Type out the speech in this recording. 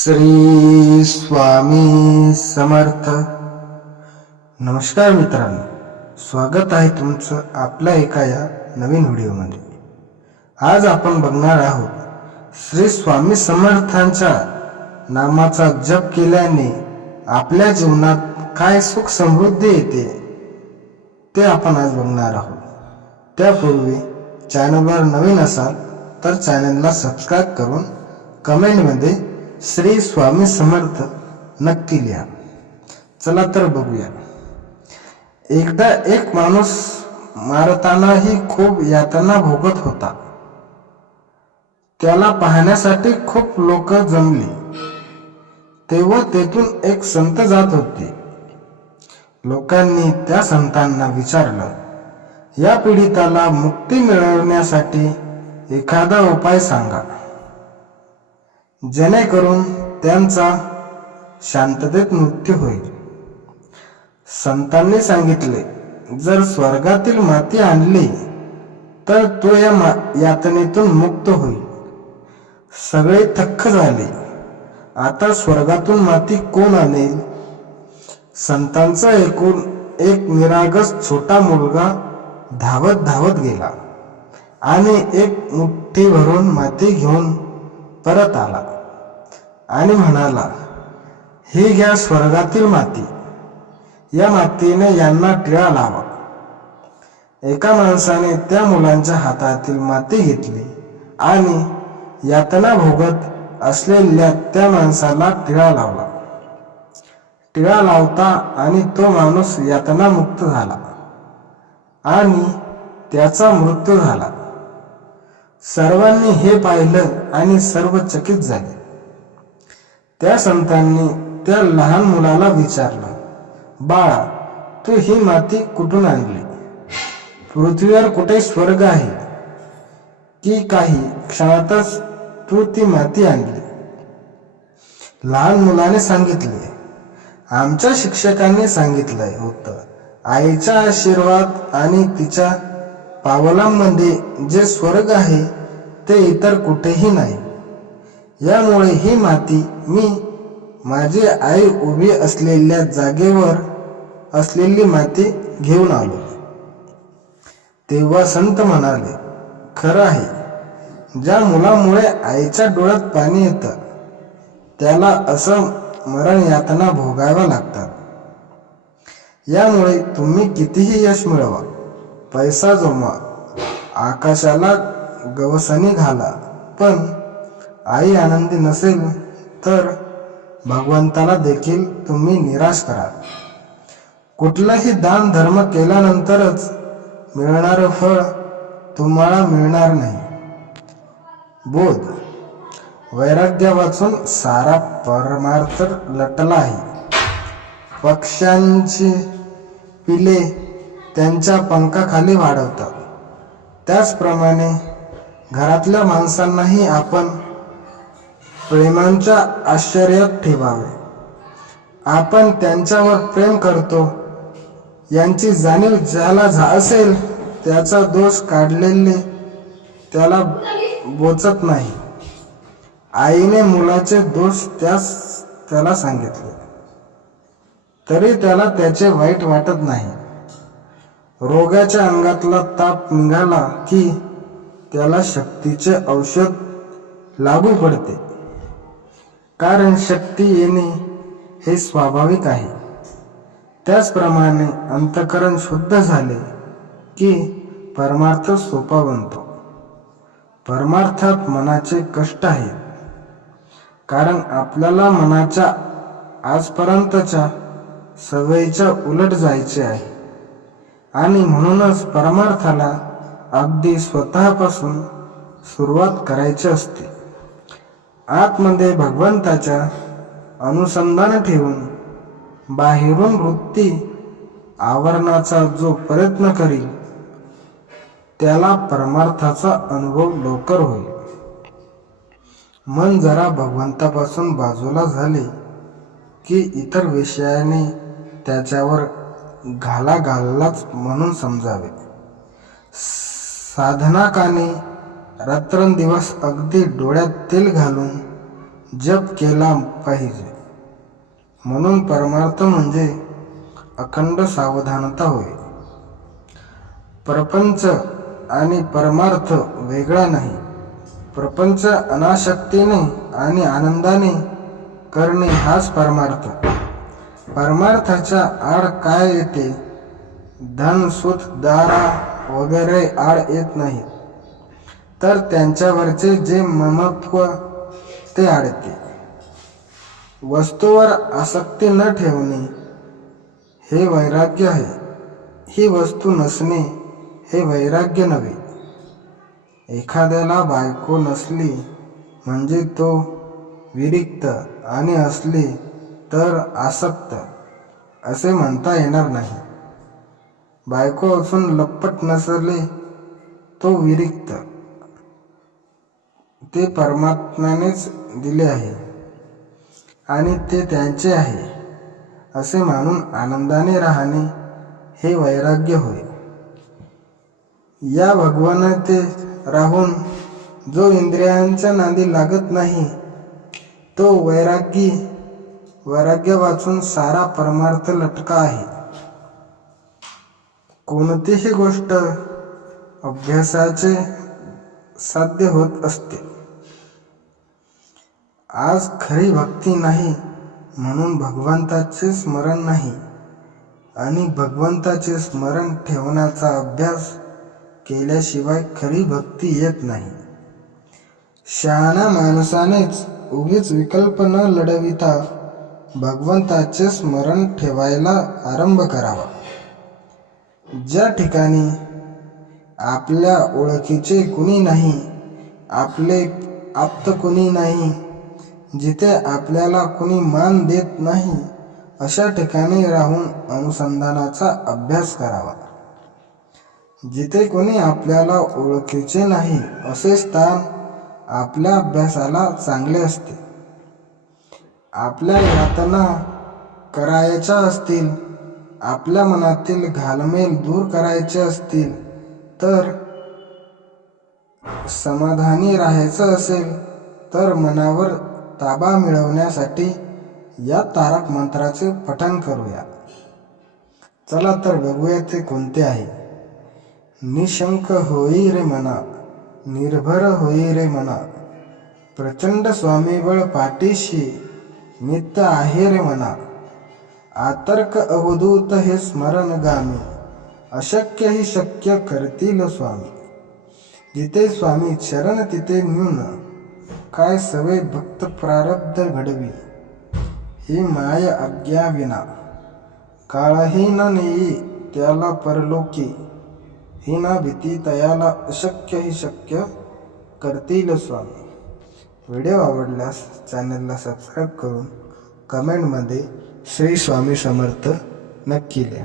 श्री स्वामी समर्थ. नमस्कार मित्रांनो, स्वागत आहे तुमचं आपल्या एका या नवीन व्हिडिओमध्ये. आज आपण बघणार आहोत श्री स्वामी समर्थांच्या नामाचा जप केल्याने आपल्या जीवनात काय सुख समृद्धी येते ते आपण आज बघणार आहोत. त्यापूर्वी चॅनलवर नवीन असाल तर चॅनलला सबस्क्राईब करून कमेंटमध्ये श्री स्वामी समर्थ नक्की लिहा. चला तर बघूया. एकदा एक माणूस मारतानाही खूप यातना भोगत होता. त्याला पाहण्यासाठी खूप लोक जमली. तेव्हा तेथून एक संत जात होते. लोकांनी त्या संतांना विचारलं, या पीडिताला मुक्ती मिळवण्यासाठी एखादा उपाय सांगा, जेणेकरून त्यांचा शांततेत मृत्यू होईल. संतांनी सांगितले, जर स्वर्गातील माती आणली तर तो या यातनेतून मुक्त होईल. सगळे थक्क झाले. आता स्वर्गातून माती कोण आणेल? संतांचं ऐकून एक निरागस छोटा मुलगा धावत धावत गेला आणि एक मुठ्ठी भरून माती घेऊन परत आला आणि म्हणाला, ही घ्या स्वर्गातील माती. या मातीने यांना टिळा लावा. एका माणसाने त्या मुलांच्या हातातील माती घेतली आणि यातना भोगत असलेल्या त्या माणसाला टिळा लावला. टिळा लावता आणि तो माणूस यातना मुक्त झाला आणि त्याचा मृत्यू झाला. सर्वांनी हे पाहिलं आणि सर्व चकित झाले. त्या संतांनी त्या लहान मुलाला विचारलं, बाळा, तू ही माती कुठून आणली? पृथ्वीवर कुठे स्वर्ग आहे की काही क्षणातच तू ती माती आणली? लहान मुलाने सांगितले, आमच्या शिक्षकांनी सांगितलंय होतं, आईचा आशीर्वाद आणि तिच्या पावलांमध्ये जे स्वर्ग आहे ते इतर कुठेही नाही. यामुळे ही माती मी माझी आई उभी असलेल्या जागेवर असलेली माती घेऊन आलो. तेव्हा संत म्हणाले, खरं आहे, ज्या मुलामुळे आईच्या डोळ्यात पाणी येतं त्याला असं मरण यातना भोगाव्या लागतात. यामुळे तुम्ही कितीही यश मिळवा, पैसा जमवा, आकाशाला गवसणी घाला, पण आई आनंदी नसेल तर भगवंताला देखील तुम्ही निराश कराल. कुठलाही दान धर्म केल्यानंतरच मिळणारं फळ तुम्हाला मिळणार नाही. बोध. वैराग्य वाचून सारा परमार्थ लटला आहे. पक्ष्यांची पिले त्यांच्या पंखाखाली वाढवतात, त्याचप्रमाणे घरातल्या माणसांनाही आपण प्रेमाच्या आश्चर्यात ठेवावे. आपण त्यांच्यावर प्रेम करतो यांची जाणीव ज्याला असेल त्याचा दोष काढलेले त्याला बोचत नाही. आईने मुलाचे दोष त्याला सांगितले तरी त्याला त्याचे वाईट वाटत नाही. रोगाच्या अंगातला ताप निघाला की त्याला शक्तीचे औषध लागू पडते, कारण शक्ती येणे हे स्वाभाविक आहे. त्याचप्रमाणे अंतःकरण शुद्ध झाले की परमार्थ सोपा बनतो. परमार्थात मनाचे कष्ट आहेत, कारण आपल्याला मनाच्या आजपर्यंतच्या सवयीच्या उलट जायचे आहे आणि म्हणूनच परमार्थाला अगदी स्वतःपासून सुरुवात करायची असते. आतमध्ये भगवंताच्या अनुसंधान ठेवून बाहेरून वृत्ती आवरणाचा जो प्रयत्न करील त्याला परमार्थाचा अनुभव लवकर होईल. मन जरा भगवंतापासून बाजूला झाले की इतर विषयाने त्याच्यावर घाला घाललाच म्हणून समजावे. साधनाकाने रात्रंदिवस अगदी डोळ्यात तेल घालून जप केला पाहिजे. म्हणून परमार्थ म्हणजे अखंड सावधानता होय. प्रपंच आणि परमार्थ वेगळा नाही. प्रपंच अनासक्तीने आणि आनंदाने करणे हाच परमार्थ. परमार्थाच्या आड काय येते? धन, सुख, दारा वगैरे आड येत नाही, तर त्यांच्यावरचे जे ममत्व ते आड येते. वस्तूवर आसक्ती न ठेवणे हे वैराग्य आहे. ही वस्तू नसणे हे वैराग्य नव्हे. एखाद्याला बायको नसली म्हणजे तो विरक्त आणि असली तर आसक्त असे म्हणता येणार नाही. बायको असून लप्पट नसले तो विरक्त. ते परमात्म्यानेच दिले आहे आणि ते त्यांचे आहे असे मानून आनंदाने राहणे हे वैराग्य होय. या भगवानाते राहून जो इंद्रियांच्या नादी लागत नाही तो वैराग्य वाचून सारा परमार्थ लटका आहे. कोणतीही गोष्ट अभ्यासाचे साध्य होत असते. आज खरी भक्ती नाही म्हणून भगवंताचे स्मरण नाही आणि भगवंताचे स्मरण ठेवण्याचा अभ्यास केल्याशिवाय खरी भक्ती येत नाही. शहाण्या माणसानेच उगीच विकल्प न लढविता भगवंताचे स्मरण ठेवायला आरंभ करावा. ज्या ठिकाणी आपल्या ओळखीचे कुणी नाही, आपले आप्त कुणी नाही, जिथे आपल्याला कुणी मान देत नाही, अशा ठिकाणी राहून अनुसंधानाचा अभ्यास करावा. जिथे कोणी आपल्याला ओळखीचे नाही असे स्थान आपल्या अभ्यासाला चांगले असते. आपल्या यातना करायच्या असतील, आपल्या मनातील घालमेल दूर करायचे असतील, तर समाधानी राहायचं असेल तर मनावर ताबा मिळवण्यासाठी या तारक मंत्राचे पठण करूया. चला तर बघूया ते कोणते आहे. निशंक होई रे मना, निर्भर होई रे मना, प्रचंड स्वामीबळ पाठीशी नित्य आहे रे मना. आतर्क अवधूत हे स्मरणगामी, अशक्य ही शक्य करतील स्वामी. जिथे स्वामी चरण तिथे न्यून, काय सवे भक्त प्रारब्ध घडवी. ही माय आज्ञा विना, काळही न नेई त्याला परलोकी. ही ना भीती तयाला, अशक्य ही शक्य करतील स्वामी. व्हिडिओ आवडल्यास चॅनलला सबस्क्राईब करून कमेंटमध्ये श्री स्वामी समर्थ नक्की लिहा.